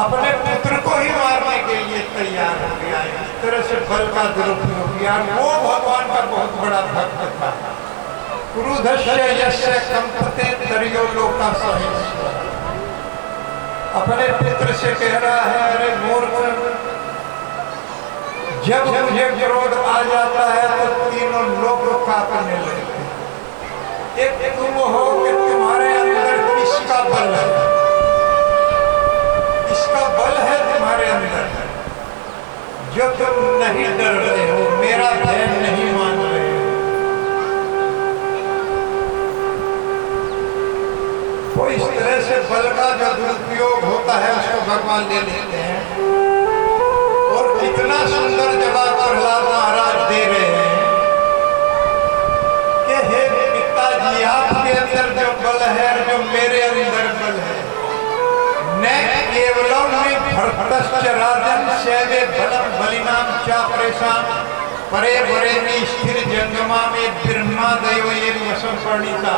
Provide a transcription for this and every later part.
अपने पुत्र को ही मारने के लिए तैयार हो गया। इस तरह से बल का दुरुपयोग किया। वो भगवान का बहुत बड़ा भक्त था। क्रुद्धस्य यस्य कंपते तर्यो लोका सहिष्णुः। अपने पुत्र से कह रहा है, अरे मूर्ख, जब मुझे क्रोध आ जाता है तो तीनों लोग कांपने लगते। एक तुम हो कि तुम्हारे अंदर किसका बल है, इसका बल है तुम्हारे अंदर, जो तुम नहीं डर रहे हो, मेरा भय नहीं मान रहे हो। तो इस तरह से बल का जो दुरुपयोग होता है उसको भगवान ले लेते हैं। और कितना सुंदर जवाब प्रहलाद महाराज दे रहे हैं कि हे पिताजी, आपके अंदर जो बल है, जो मेरे अंदर बल है, न केवलम में भरतश्च राजन सेवे बलम बलिनाम चापरेशाम परे बरे में स्थिर जंगमा में ब्रह्मा दैव ये वसम प्रणीता।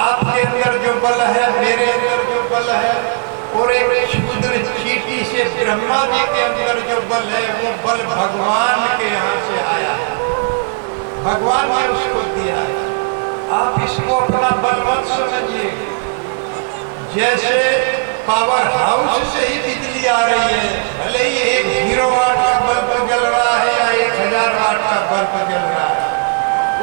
आपके अंदर जो बल है, मेरे अंदर जो बल है, और एक क्षुद्र चींटी से ब्रह्मा जी के अंदर जो बल है, वो बल भगवान के यहाँ से आया है, भगवान ने उसको दिया है। आप इसको अपना बल मत समझिए। जैसे पावर हाउस से ही बिजली आ रही है, भले ही 1 वाट का बल्ब जल रहा है या 1000 वाट का बल्ब जल रहा है,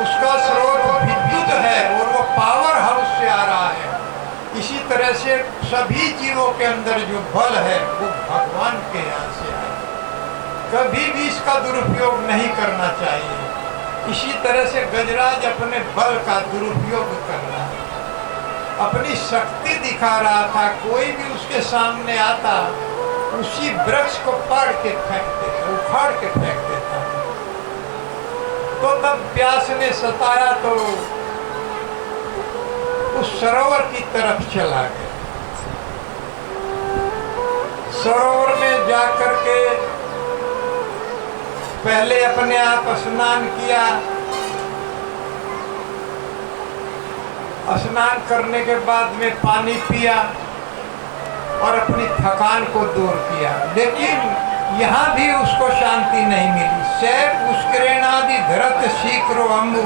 उसका स्रोत विद्युत है और वो पावर हाउस से आ रहा है। इसी तरह से सभी जीवों के अंदर जो बल है वो भगवान के यहाँ से आया। कभी भी इसका दुरुपयोग नहीं करना चाहिए। इसी तरह से गजराज अपने बल का दुरुपयोग कर रहा है, अपनी शक्ति दिखा रहा था। कोई भी उसके सामने आता, उसी वृक्ष को पाड़ के फेंक देता, उखाड़ के फेंक देता। तो तब प्यास ने सताया तो उस सरोवर की तरफ चला गया। सरोवर में जाकर के पहले अपने आप स्नान किया। स्नान करने के बाद में पानी पिया और अपनी थकान को दूर किया। लेकिन यहाँ भी उसको शांति नहीं मिली। सैफ पुष्करेणादि धरत शीक्रो अम्बु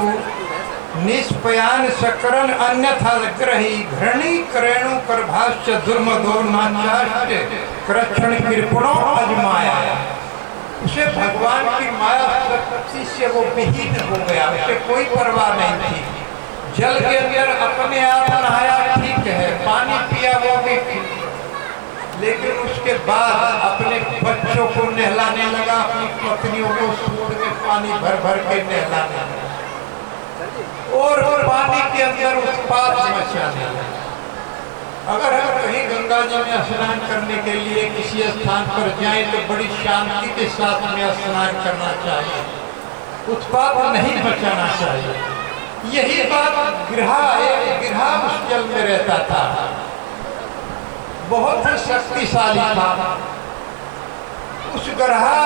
निष्पयान सकरण अन्यथा ग्रही घृणी करेणु करभाश्च दुर्मदो नाचाश्च कृष्ण कृपणो अजमाया। उसे भगवान की माया शक्ति से वो विहीन हो गया, उसे कोई परवाह नहीं थी। जल के अंदर अपने आप नहाया, ठीक है, पानी पिया, वो भी ठीक, लेकिन उसके बाद अपने बच्चों को नहलाने लगा, अपनी पत्नियों को सूंड में पानी भर भर के नहलाने लगा और पानी के अंदर उत्पात मचाने लगा। अगर हम कहीं गंगा जी में स्नान करने के लिए किसी स्थान पर जाएं तो बड़ी शांति के साथ में स्नान करना चाहिए, उत्पात नहीं मचाना चाहिए। यही बात एक गिरहा उस जल में रहता था, बहुत ही शक्तिशाली था। उस गिरहा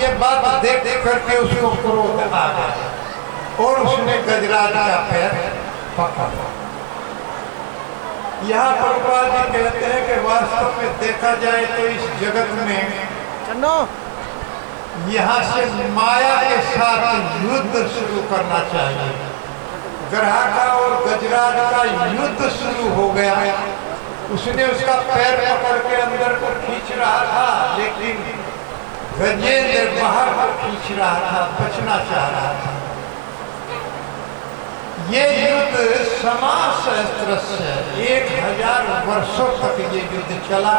ये बात देख करके उसको क्रोध आ गया और उसने गजराज का पैर पकड़ा। यहाँ प्रभुपाद जी कहते हैं कि वास्तव में देखा जाए तो इस जगत में यहाँ से माया के साथ युद्ध शुरू करना चाहिए। ग्रह का और गजराज का युद्ध शुरू हो गया। उसने उसका पैर पकड़ के अंदर को खींच रहा था, लेकिन गजेंद्र बाहर को खींच रहा था, बचना चाह रहा था। ये युद्ध समासहस्त्र से 1000 वर्षों तक ये युद्ध चला।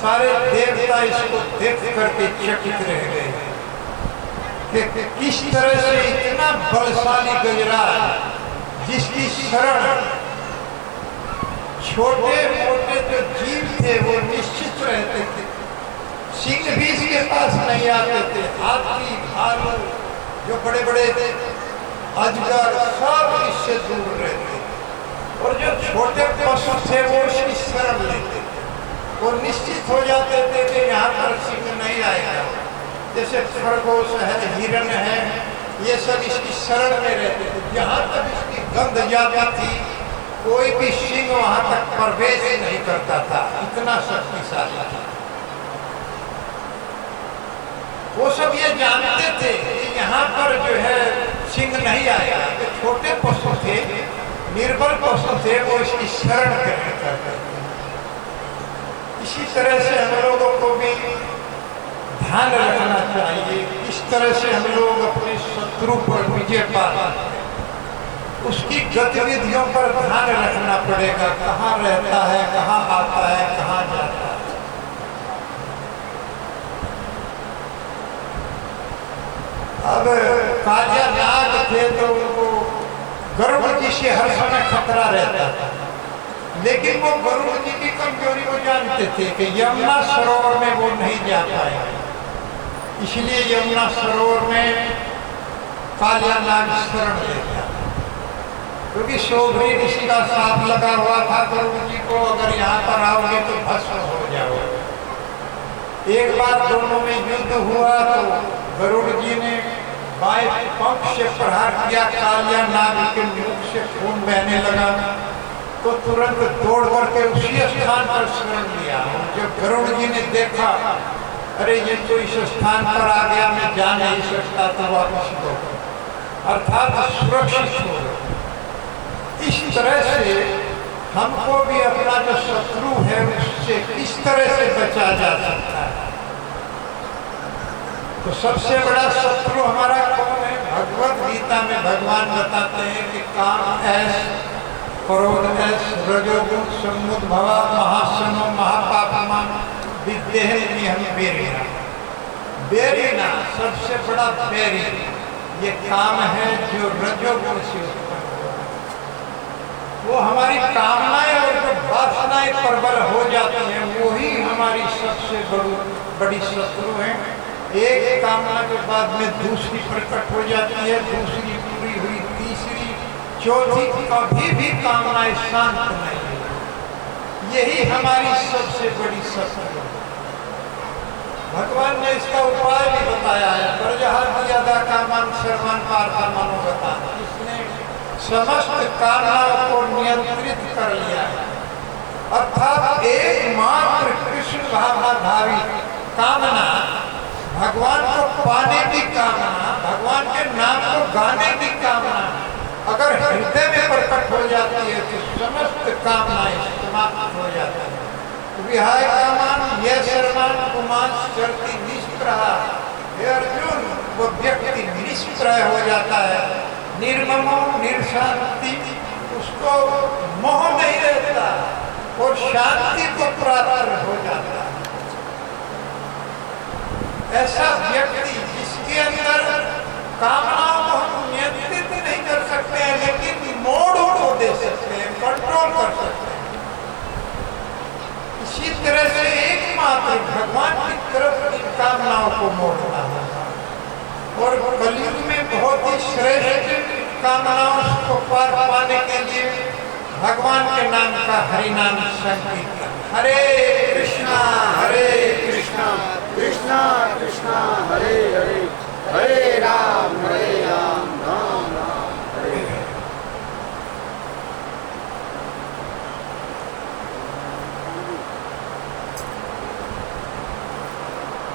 सारे देवता इसको देख करके चकित रह गए कि किस तरह से इतना बलशाली गजराज, जिसकी शरण छोटे मोटे जो जीव थे वो निश्चित रहते थे, सिंह भी इसके पास नहीं आते थे, हाथी भालू जो बड़े बड़े थे, अजगर, सब इससे दूर रहते, और जो छोटे पशु थे वो इसकी शरण लेते थे। वो निश्चित हो जाते थे कि यहाँ पर सिंह नहीं आएगा। जैसे खरगोश है, हिरण है, ये सब इसकी शरण में रहते थे। जहाँ तक इसकी गंध जाती थी, कोई भी सिंह वहाँ तक प्रवेश नहीं करता था, इतना शक्तिशाली था। वो सब ये जानते थे कि यहाँ पर जो है सिंह नहीं आएगा। तो छोटे पशु थे, निर्बल पशु थे, वो इसकी शरण करते थे। इसी तरह से हम लोगों को भी ध्यान रखना चाहिए, इस तरह से हम लोग अपने शत्रु पर विजय पाते हैं। उसकी गतिविधियों पर ध्यान रखना पड़ेगा, कहाँ रहता है, कहाँ आता है, कहाँ जाता है। अब कालिया नाग थे तो उनको गरुड़ जी से हर समय खतरा रहता था, लेकिन वो गरुड़ जी की कमजोरी को जानते थे कि यमुना सरोवर में वो नहीं जा पाएंगे, इसलिए यमुना सरोवर में कालिया नाग शरण ले गया। क्योंकि शोभरी ऋषि का साथ लगा हुआ था गरुड़ जी को, अगर यहाँ पर आओगे तो भस्म हो जाओगे। एक बार दोनों में युद्ध हुआ तो गरुड़ जी ने बाएं पंख से प्रहार किया, कालिया नाग के मुख से खून बहने लगा, तो तुरंत दौड़ करके उसी स्थान पर शरण लिया। जब गरुड़ जी ने देखा अरे ये तो इस स्थान पर आ गया, मैं जा नहीं सकता, तो वापस लौटा, अर्थात सुरक्षित हो गए। इस तरह से हमको भी अपना जो शत्रु है उससे किस तरह से बचा जा सकता है। तो सबसे बड़ा शत्रु हमारा कौन है? भगवत गीता में भगवान बताते हैं कि काम ऐस, क्रोध ऐस, रजोगुण, समुद्भवा, महासनो, महापापमा, विद्येहि हम बेरिना। बेरिना सबसे बड़ा बैरी ये काम है जो रजोगुण से उत्पन्न हुआ। वो हमारी कामनाएं और जो वासनाएं प्रबल हो जाती हैं वही हमारी सबसे बड़ी शत्रु है। एक कामना के बाद में दूसरी प्रकट हो जाती है, दूसरी पूरी हुई, तीसरी, चौथी, कभी भी कामनाएं शांत नहीं है। यही हमारी सबसे बड़ी शत्रु है। भगवान ने इसका उपाय भी बताया है, प्रजहाति यदा कामान सर्वान् पार्था मनोगता। इसने समस्त कामनाओं को नियंत्रित कर लिया है, अर्थात एकमात्र कृष्ण भावनाधारी कामना, भगवान को पाने की कामना, भगवान के नाम को गाने की कामना अगर हृदय में प्रकट हो जाती है तो समस्त कामनाएं समाप्त हो जाती है। विहाय कामान यह सर्वान कुमान चरती निष्प्रह। हे अर्जुन, वो व्यक्ति निष्प्रह हो जाता है, निर्ममो निर्शांति, उसको मोह नहीं रहता और शांति को प्राप्त हो जाता है। ऐसा व्यक्ति जिसके अंदर कामनाओं को हम नियंत्रित नहीं कर सकते हैं, लेकिन मोड़ को दे सकते हैं, कंट्रोल कर सकते हैं। इसी तरह से एकमात्र भगवान की तरफ इन कामनाओं को मोड़ना है। और कलयुग में बहुत ही श्रेष्ठ कामनाओं को पार पाने के लिए भगवान के नाम का हरिनाम संकीर्तन। हरे कृष्णा कृष्णा कृष्णा कृष्णा हरे हरे।